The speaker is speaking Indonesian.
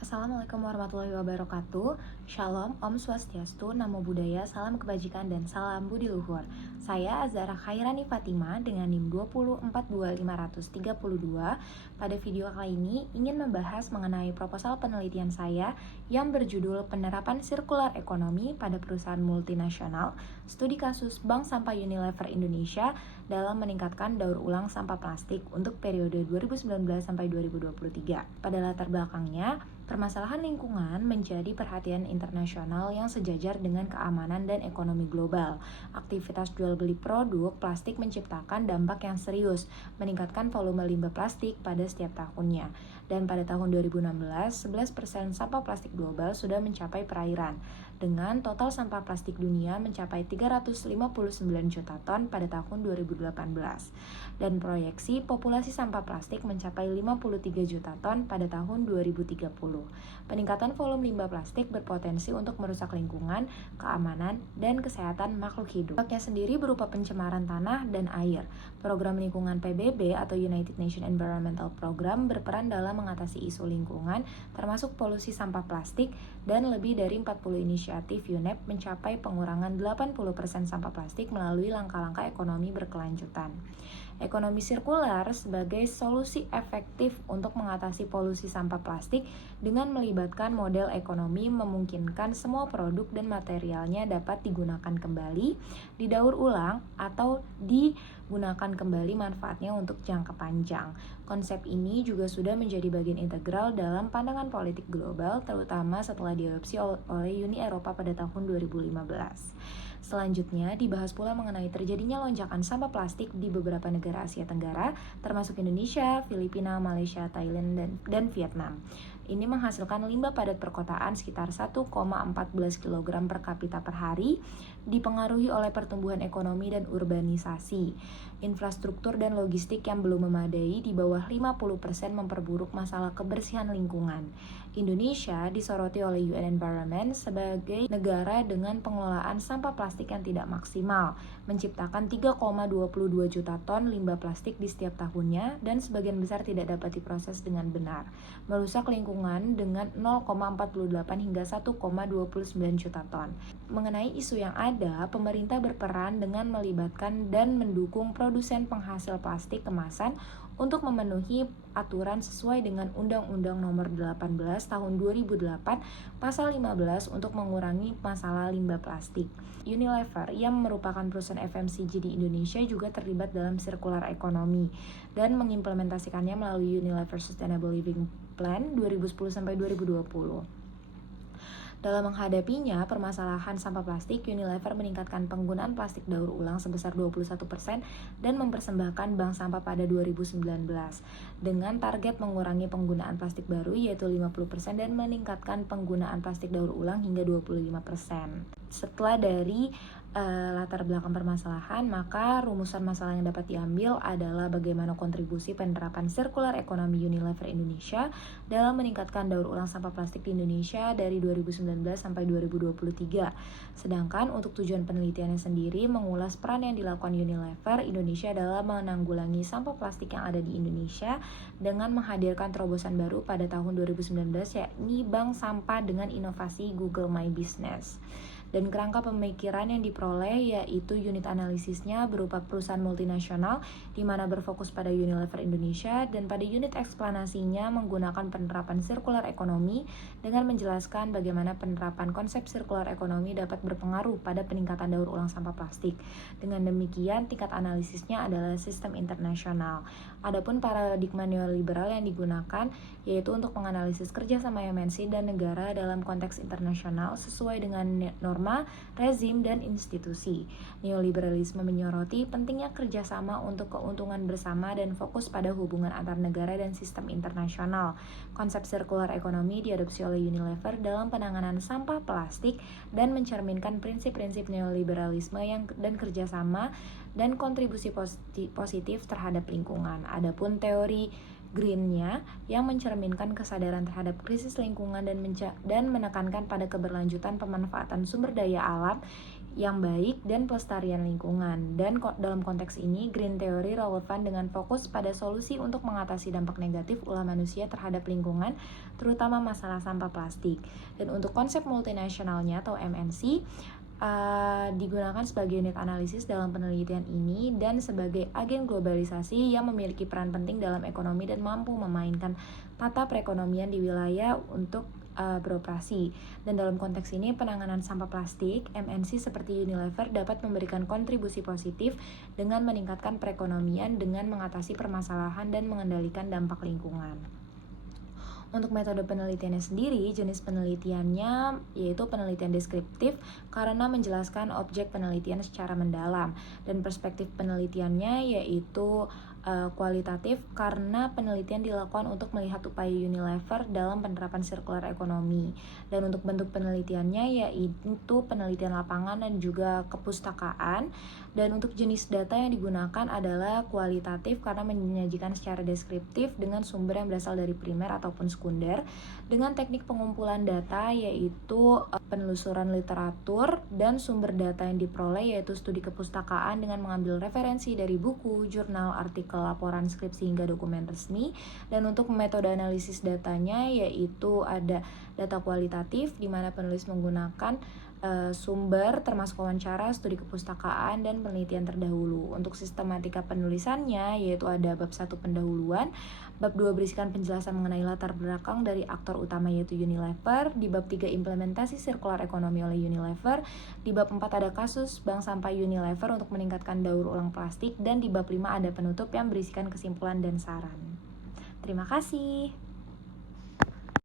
Assalamualaikum warahmatullahi wabarakatuh. Shalom, Om Swastiastu, Namo Buddhaya, Salam Kebajikan, dan Salam Budi Luhur. Saya Azhara Khairani Fatima dengan NIM 2042532. Pada video kali ini ingin membahas mengenai proposal penelitian saya yang berjudul Penerapan Sirkular Ekonomi pada Perusahaan Multinasional, Studi Kasus Bank Sampah Unilever Indonesia dalam meningkatkan daur ulang sampah plastik untuk periode 2019 sampai 2023. Pada latar belakangnya, permasalahan lingkungan menjadi perhatian internasional yang sejajar dengan keamanan dan ekonomi global. Aktivitas jual beli produk plastik menciptakan dampak yang serius, meningkatkan volume limbah plastik pada setiap tahunnya. Dan pada tahun 2016, 11% sampah plastik global sudah mencapai perairan, dengan total sampah plastik dunia mencapai 359 juta ton pada tahun 2018. Dan proyeksi populasi sampah plastik mencapai 53 juta ton pada tahun 2030. Peningkatan volume limbah plastik berpotensi untuk merusak lingkungan, keamanan, dan kesehatan makhluk hidup. Dampaknya sendiri berupa pencemaran tanah dan air. Program lingkungan PBB atau United Nations Environmental Program berperan dalam mengatasi isu lingkungan, termasuk polusi sampah plastik, dan lebih dari 40 inisiatif UNEP mencapai pengurangan 80% sampah plastik melalui langkah-langkah ekonomi berkelanjutan. Ekonomi sirkular sebagai solusi efektif untuk mengatasi polusi sampah plastik dengan melibatkan model ekonomi memungkinkan semua produk dan materialnya dapat digunakan kembali, didaur ulang, atau digunakan kembali manfaatnya untuk jangka panjang. Konsep ini juga sudah menjadi bagian integral dalam pandangan politik global, terutama setelah diadopsi oleh Uni Eropa pada tahun 2015. Selanjutnya, dibahas pula mengenai terjadinya lonjakan sampah plastik di beberapa negara Asia Tenggara, termasuk Indonesia, Filipina, Malaysia, Thailand, dan Vietnam. Ini menghasilkan limbah padat perkotaan sekitar 1,14 kg per kapita per hari, dipengaruhi oleh pertumbuhan ekonomi dan urbanisasi. Infrastruktur dan logistik yang belum memadai di bawah 50% memperburuk masalah kebersihan lingkungan. Indonesia disoroti oleh UN Environment sebagai negara dengan pengelolaan sampah plastik yang tidak maksimal, menciptakan 3,22 juta ton limbah plastik di setiap tahunnya dan sebagian besar tidak dapat diproses dengan benar, merusak lingkungan dengan 0,48 hingga 1,29 juta ton. Mengenai isu yang ada, pemerintah berperan dengan melibatkan dan mendukung produsen penghasil plastik kemasan untuk memenuhi aturan sesuai dengan Undang-Undang Nomor 18 Tahun 2008 Pasal 15 untuk mengurangi masalah limbah plastik. Unilever yang merupakan perusahaan FMCG di Indonesia juga terlibat dalam circular economy dan mengimplementasikannya melalui Unilever Sustainable Living Plan 2010 sampai 2020. Dalam menghadapinya, permasalahan sampah plastik, Unilever meningkatkan penggunaan plastik daur ulang sebesar 21% dan mempersembahkan bank sampah pada 2019 dengan target mengurangi penggunaan plastik baru yaitu 50% dan meningkatkan penggunaan plastik daur ulang hingga 25%. Setelah dari latar belakang permasalahan, maka rumusan masalah yang dapat diambil adalah bagaimana kontribusi penerapan sirkular ekonomi Unilever Indonesia dalam meningkatkan daur ulang sampah plastik di Indonesia dari 2019 sampai 2023. Sedangkan untuk tujuan penelitiannya sendiri mengulas peran yang dilakukan Unilever Indonesia dalam menanggulangi sampah plastik yang ada di Indonesia dengan menghadirkan terobosan baru pada tahun 2019 yakni bank sampah dengan inovasi Google My Business. Dan kerangka pemikiran yang diperoleh yaitu unit analisisnya berupa perusahaan multinasional di mana berfokus pada Unilever Indonesia dan pada unit eksplanasinya menggunakan penerapan sirkular ekonomi dengan menjelaskan bagaimana penerapan konsep sirkular ekonomi dapat berpengaruh pada peningkatan daur ulang sampah plastik. Dengan demikian, tingkat analisisnya adalah sistem internasional. Adapun paradigma neoliberal yang digunakan yaitu untuk menganalisis kerjasama MNC dan negara dalam konteks internasional sesuai dengan norma, rezim, dan institusi. Neoliberalisme menyoroti pentingnya kerjasama untuk keuntungan bersama dan fokus pada hubungan antar negara dan sistem internasional. Konsep sirkular ekonomi diadopsi oleh Unilever dalam penanganan sampah plastik dan mencerminkan prinsip-prinsip neoliberalisme dan kerjasama dan kontribusi positif terhadap lingkungan. Adapun teori Green-nya yang mencerminkan kesadaran terhadap krisis lingkungan dan menekankan pada keberlanjutan pemanfaatan sumber daya alam yang baik dan pelestarian lingkungan. Dan dalam konteks ini, green theory relevan dengan fokus pada solusi untuk mengatasi dampak negatif ulah manusia terhadap lingkungan, terutama masalah sampah plastik. Dan untuk konsep multinasionalnya atau MNC, digunakan sebagai unit analisis dalam penelitian ini dan sebagai agen globalisasi yang memiliki peran penting dalam ekonomi dan mampu memainkan tata perekonomian di wilayah untuk beroperasi. Dan dalam konteks ini, penanganan sampah plastik, MNC seperti Unilever dapat memberikan kontribusi positif dengan meningkatkan perekonomian dengan mengatasi permasalahan dan mengendalikan dampak lingkungan. Untuk metode penelitiannya sendiri, jenis penelitiannya yaitu penelitian deskriptif karena menjelaskan objek penelitian secara mendalam, dan perspektif penelitiannya yaitu kualitatif karena penelitian dilakukan untuk melihat upaya Unilever dalam penerapan sirkular ekonomi. Dan untuk bentuk penelitiannya yaitu penelitian lapangan dan juga kepustakaan. Dan untuk jenis data yang digunakan adalah kualitatif karena menyajikan secara deskriptif dengan sumber yang berasal dari primer ataupun sekunder, dengan teknik pengumpulan data yaitu penelusuran literatur, dan sumber data yang diperoleh yaitu studi kepustakaan dengan mengambil referensi dari buku, jurnal, artikel, laporan, skripsi hingga dokumen resmi. Dan untuk metode analisis datanya yaitu ada data kualitatif di mana penulis menggunakan sumber termasuk wawancara, studi kepustakaan, dan penelitian terdahulu. Untuk sistematika penulisannya yaitu ada bab 1 pendahuluan, bab 2 berisikan penjelasan mengenai latar belakang dari aktor utama yaitu Unilever, di bab 3 implementasi sirkular ekonomi oleh Unilever, di bab 4 ada kasus bank sampah Unilever untuk meningkatkan daur ulang plastik, dan di bab 5 ada penutup yang berisikan kesimpulan dan saran. Terima kasih.